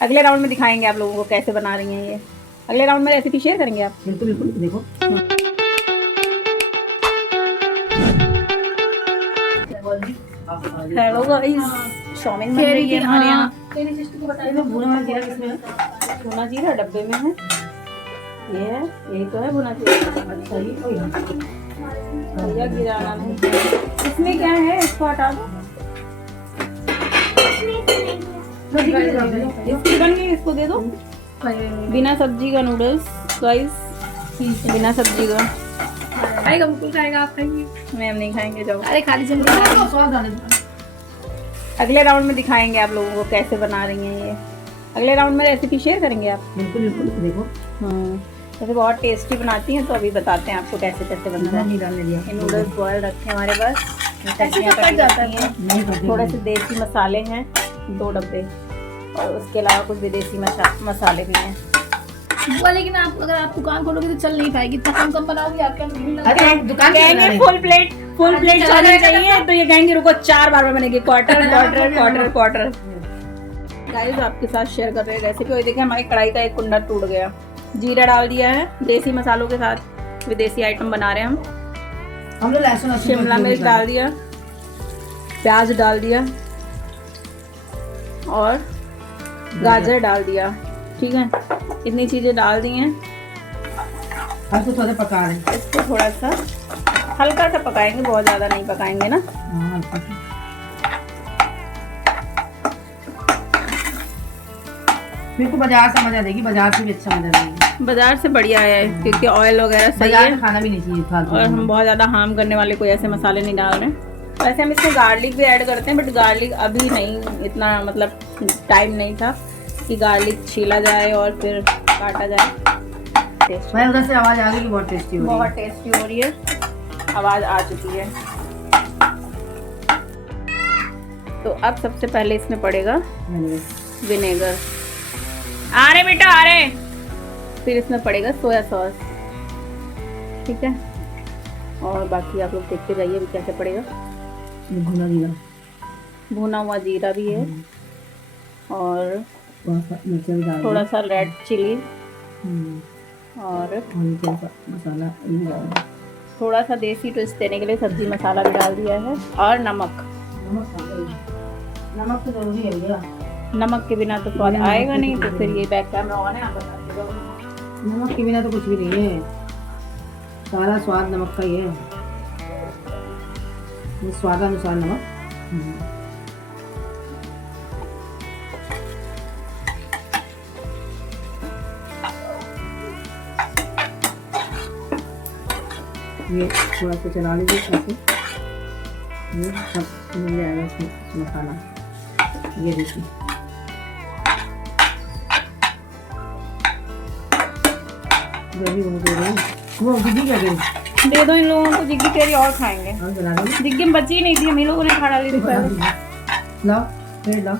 अगले राउंड में दिखाएंगे आप लोगों को कैसे बना रही हैं ये। अगले राउंड में रेसिपी शेयर करेंगे आप। बिल्कुल बिल्कुल देखो। हेलो गाइस, चाउमीन बन रही है हमारे यहाँ। भुना जीरा किसमें है? भुना जीरा डब्बे में है, ये है, यही तो है भुना जीरा। अच्छा ये कोई भैया गिराना नहीं, इसमें क्या है, इसको हटा दो। इसकी बन गई, इसको दे दो। बिना सब्जी का नूडल्स गाइस, बिना सब्जी का। खाएगा, बिल्कुल खाएगा। आप खाएंगे? मैम नहीं खाएंगे, जाओ। अरे खाली जल्दी स्वाद आने दो। अगले राउंड में दिखाएंगे आप लोगों को कैसे बना रही हैं ये। अगले राउंड में रेसिपी शेयर करेंगे आप। बिल्कुल बिल्कुल देखो। वैसे बहुत टेस्टी बनाती हैं, तो अभी बताते हैं आपको कैसे कैसे बनता है। नहीं डालने दिया। ये नूडल्स बॉयल रखे हैं हमारे पास, सब्जियाँ कट जाता है। नहीं करते। थोड़े से देसी मसाले हैं 2 डब्बे, और उसके अलावा कुछ विदेशी मसाले भी हैं। बुआ, लेकिन आप अगर आप दुकान खोलोगे तो चल नहीं पाएगी, इतना कम कम बनाओगे। आपके यहाँ भीड़ लगेगी। अरे आप दुकान पे कहेंगे फुल प्लेट चलनी चाहिए, तो ये कहेंगे रुको 4 बार में बनेगी quarter quarter quarter quarter. Guys आपके साथ शेयर कर रहे हैं रेसिपी। और देखिए हमारी कढ़ाई का एक कुंडा टूट गया। जीरा डाल दिया है, देसी मसालों के साथ विदेशी आइटम बना रहे हैं हम लोग लहसुन शिमला मिर्च डाल दिया, प्याज डाल दिया और गाजर डाल दिया। ठीक है, इतनी चीजें डाल दी हैं। अब तो थोड़ा पका रहे हैं। इसको थोड़ा सा हल्का सा पकाएंगे, बहुत ज्यादा नहीं पकाएंगे ना। हाँ, हल्का सा। मेरे को बाजार से मजा देगी, बाजार से भी अच्छा मजा देगी। बाजार से बढ़िया है क्योंकि ऑयल वगैरह सही बाजार है, में खाना भी नहीं चाहिए फालतू और में। हम बहुत ज्यादा हार्म करने वाले कोई ऐसे मसाले नहीं डाल रहे हैं। वैसे हम इसमें गार्लिक भी ऐड करते हैं, बट गार्लिक अभी नहीं, इतना मतलब टाइम नहीं था कि गार्लिक छीला जाए और फिर काटा जाए। मैं उधर से आवाज आ गई कि बहुत टेस्टी हो रही है। बहुत टेस्टी हो रही है, आवाज आ चुकी है। तो अब सबसे पहले इसमें पड़ेगा विनेगर। आ रहे बेटा आ रहे। फिर इसमें पड़ेगा सोया सॉस। ठीक है, और बाकी आप लोग देखते जाइए अभी कैसे पड़ेगा। भुना जीरा, भुना हुआ जीरा भी है, और मिर्चा भी डाल थोड़ा सा रेड चिली, दिया। और थोड़ा सा मसाला डाल। थोड़ा सा देसी ट्विस्ट देने के लिए सब्जी मसाला भी डाल दिया है, और नमक। नमक तो जरूरी है भैया। नमक के बिना तो स्वाद आएगा नहीं, तो फिर ये बैक कैमरा ऑन है, आप बताते जाओ। नमक के बिना तो कुछ भी नहीं है, सारा स्वाद नमक का ही है। ये स्वादानुसार नमक। ये थोड़ा सा चला लीजिए ऐसे, ये सब मिल जाएगा इसमें मसाला। ये देखिए जल्दी वो दे रही हूँ। वो दीदी क्या गई दे दो इन लोगों को, जिग्गी तेरी और खाएंगे। और बना दो। जिग्गी में बची नहीं थी, हम ही लोगों ने खा डाली थी पहले। लाओ प्लेट लाओ।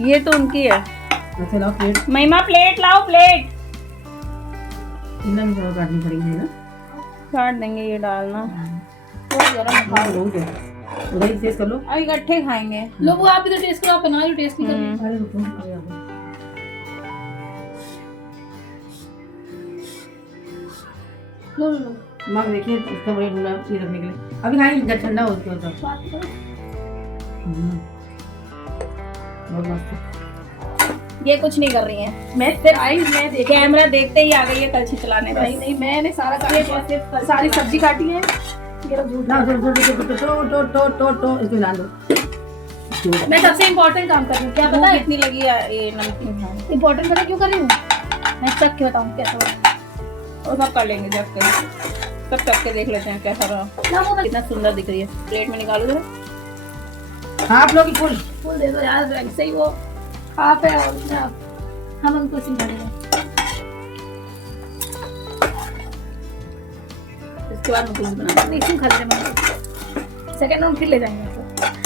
ये तो उनकी है। अच्छा लाओ प्लेट। महिमा प्लेट लाओ, प्लेट इतना भी थोड़ा काटनी पड़ेगी है ना। काट देंगे, ये डालना थोड़ा गरम खाओ। बहुत है, उधर ही टेस्ट कर लो। अब इकट्ठे खाएंगे। लो वो आप इधर टेस्ट करो, आप बना लो, टेस्ट नहीं करनी। अरे रुको, अरे रुको। लो लो लो, मग देखिए इसका बड़े ढूंढा ये रखने के लिए। अभी खाएंगे जब ठंडा हो उसके बाद। स्वाद करो। बहुत मस्त। ये कुछ नहीं कर रही है, मैं सिर्फ आई, मैं कैमरा देखते ही आ गई है कलछी चलाने। नहीं नहीं, मैंने सारा सारी सब्जी काटी है। ये लो झूठ। ना तो इसको डाल दो। मैं सबसे इम्पोर्टेंट काम कर रही हूँ, क्या पता है? कितनी लगी है ये नमकीन? हाँ, इम्पोर्टेंट पता क्यों कर रही हूँ? मैं चख के बताऊँ कैसा हुआ। वो सब कर लेंगे जब के, सब चख के देख लेते हैं कैसा रहा। ना वो कितना सुंदर दिख रही है। प्लेट में निकालो जरा। आप लोग फुल फूल दे दो यार, ऐसे ही वो आप है और आप, हम उनको सिखा देंगे। इसके बाद नूडल्स बना नहीं सिम खा लेना, सेकंड राउंड फिर ले जाएंगे।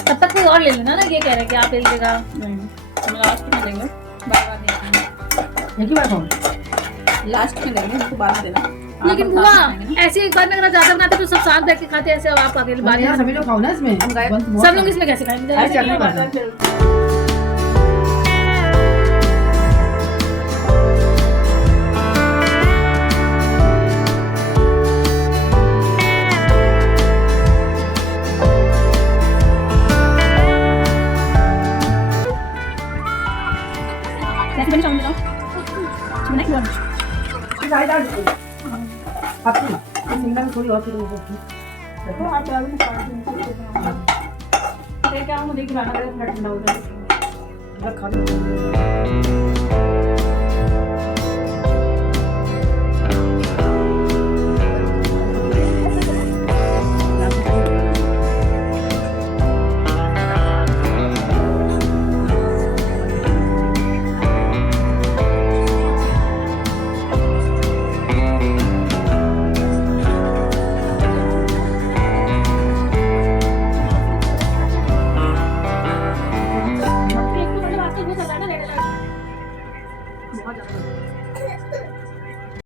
तब तक कोई और ले लेना ना, ये कह रहे हैं कि आप ले लीजिएगा। नहीं, हम लास्ट में देंगे, बार बार नहीं देंगे। एक ही बार खाओ। लास्ट में देंगे, उसको बाद में देना। लेकिन आप बुआ साथ में खाएंगे ना। ऐसे एक बार में अगर ज्यादा बनाते तो सब साथ बैठ के खाते, ऐसे अब आप अकेले बारी यार सभी लोग खाओ ना इसमें। सब लोग इसमें कैसे खाएंगे? चलने वाला। कैसे बनी चाउमीन बताओ मैंने क्यों दाल दाल आपकी सिंगल थोड़ी और फिर देखो आप डाल में काट दें क्या मुझे खिलाना पड़ेगा थोड़ा ठंडा हो जाए रखा एक तो मतलब आपका वो चल रहा है ना रेड अलर्ट। बहुत ज़्यादा